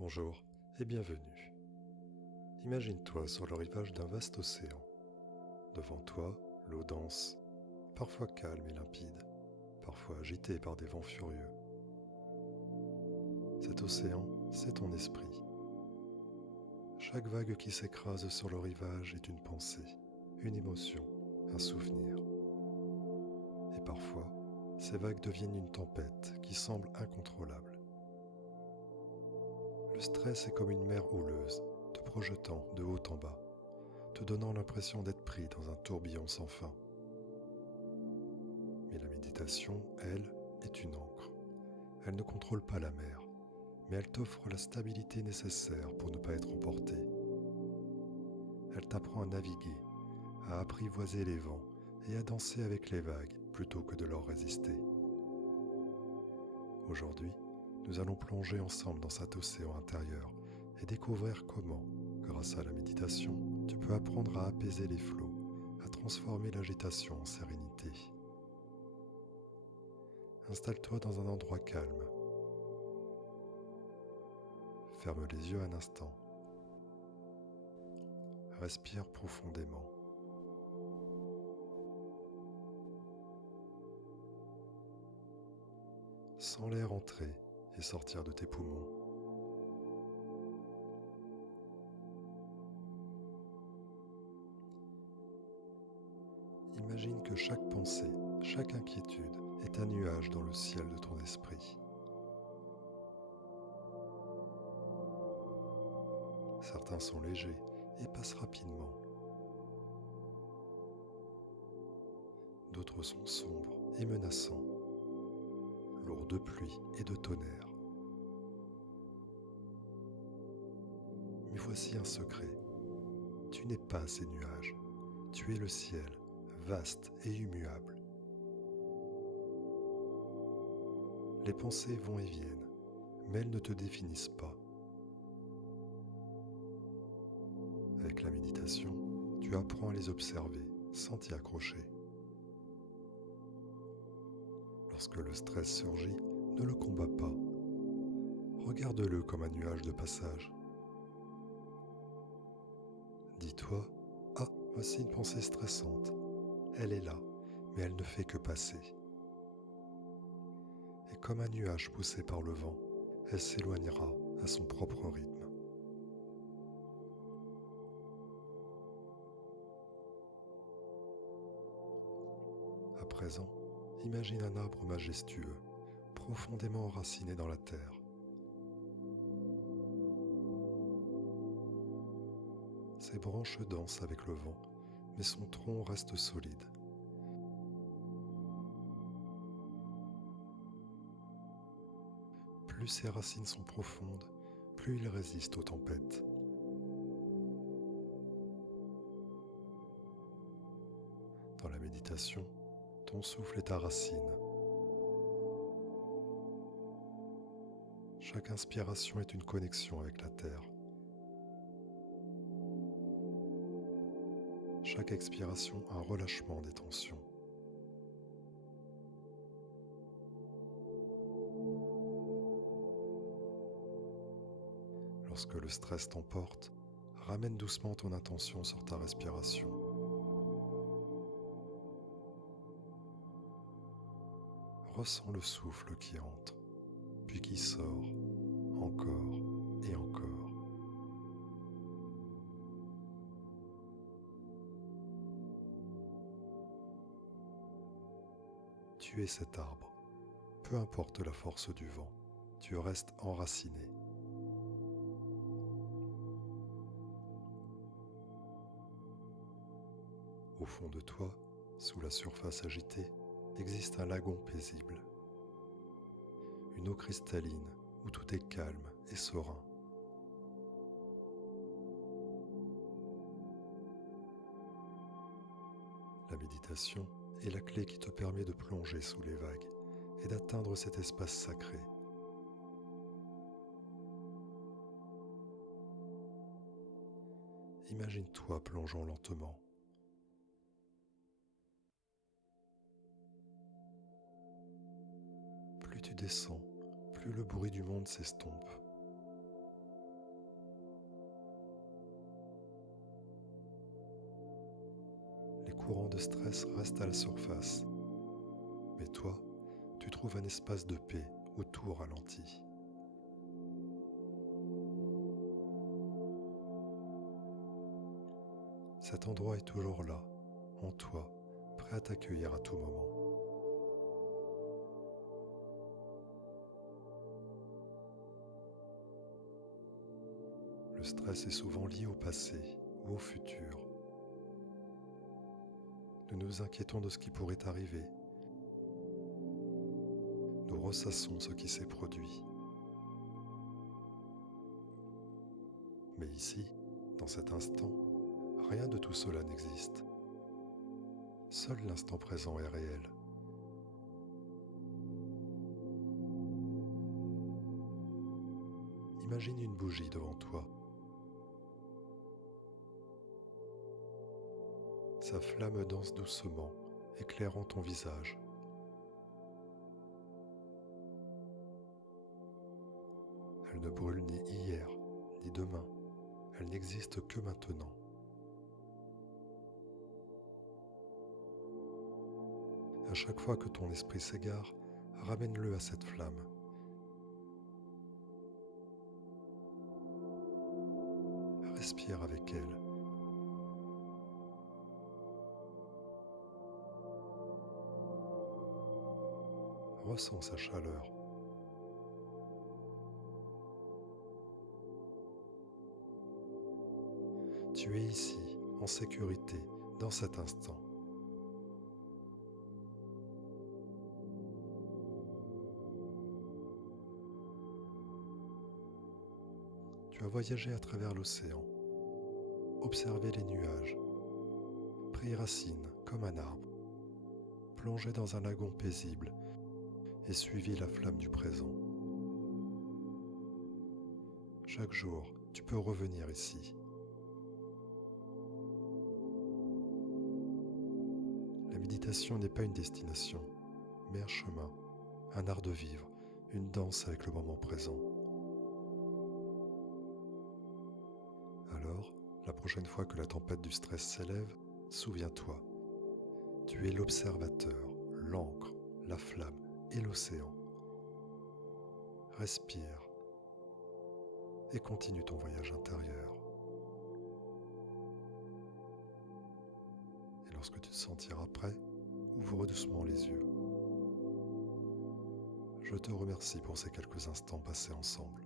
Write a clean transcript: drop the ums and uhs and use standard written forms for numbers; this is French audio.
Bonjour et bienvenue. Imagine-toi sur le rivage d'un vaste océan. Devant toi, l'eau dense, parfois calme et limpide, parfois agitée par des vents furieux. Cet océan, c'est ton esprit. Chaque vague qui s'écrase sur le rivage est une pensée, une émotion, un souvenir. Et parfois, ces vagues deviennent une tempête qui semble incontrôlable. Le stress est comme une mer houleuse, te projetant de haut en bas, te donnant l'impression d'être pris dans un tourbillon sans fin. Mais la méditation, elle, est une ancre. Elle ne contrôle pas la mer, mais elle t'offre la stabilité nécessaire pour ne pas être emporté. Elle t'apprend à naviguer, à apprivoiser les vents et à danser avec les vagues plutôt que de leur résister. Aujourd'hui, nous allons plonger ensemble dans cet océan intérieur et découvrir comment, grâce à la méditation, tu peux apprendre à apaiser les flots, à transformer l'agitation en sérénité. Installe-toi dans un endroit calme. Ferme les yeux un instant. Respire profondément. Sens l'air entrer et sortir de tes poumons. Imagine que chaque pensée, chaque inquiétude est un nuage dans le ciel de ton esprit. Certains sont légers et passent rapidement. D'autres sont sombres et menaçants, lourds de pluie et de tonnerre. Mais voici un secret. Tu n'es pas ces nuages. Tu es le ciel, vaste et immuable. Les pensées vont et viennent, mais elles ne te définissent pas. Avec la méditation, tu apprends à les observer sans t'y accrocher. Lorsque le stress surgit, ne le combats pas. Regarde-le comme un nuage de passage. Dis-toi, ah, voici une pensée stressante. Elle est là, mais elle ne fait que passer. Et comme un nuage poussé par le vent, elle s'éloignera à son propre rythme. À présent, imagine un arbre majestueux, profondément enraciné dans la terre. Ses branches dansent avec le vent, mais son tronc reste solide. Plus ses racines sont profondes, plus il résiste aux tempêtes. Dans la méditation, ton souffle est ta racine. Chaque inspiration est une connexion avec la terre. Chaque expiration un relâchement des tensions. Lorsque le stress t'emporte, ramène doucement ton attention sur ta respiration. Ressens le souffle qui entre, puis qui sort, encore et encore. Tu es cet arbre. Peu importe la force du vent, tu restes enraciné. Au fond de toi, sous la surface agitée, existe un lagon paisible. Une eau cristalline où tout est calme et serein. La méditation est la clé qui te permet de plonger sous les vagues et d'atteindre cet espace sacré. Imagine-toi plongeant lentement. Plus tu descends, plus le bruit du monde s'estompe. courant de stress reste à la surface. Mais toi, tu trouves un espace de paix où tout ralentit. Cet endroit est toujours là, en toi, prêt à t'accueillir à tout moment. Le stress est souvent lié au passé ou au futur. Nous nous inquiétons de ce qui pourrait arriver. Nous ressassons ce qui s'est produit. Mais ici, dans cet instant, rien de tout cela n'existe. Seul l'instant présent est réel. Imagine une bougie devant toi. Sa flamme danse doucement, éclairant ton visage. Elle ne brûle ni hier, ni demain. Elle n'existe que maintenant. À chaque fois que ton esprit s'égare, ramène-le à cette flamme. Respire avec elle. Ressens sa chaleur. Tu es ici, en sécurité, dans cet instant. Tu as voyagé à travers l'océan, observé les nuages, pris racine comme un arbre, plongé dans un lagon paisible et suivi la flamme du présent. Chaque jour, tu peux revenir ici. La méditation n'est pas une destination, mais un chemin, un art de vivre, une danse avec le moment présent. Alors, la prochaine fois que la tempête du stress s'élève, souviens-toi, tu es l'observateur, l'encre, la flamme et l'océan. Respire et continue ton voyage intérieur. Et lorsque tu te sentiras prêt, ouvre doucement les yeux. Je te remercie pour ces quelques instants passés ensemble.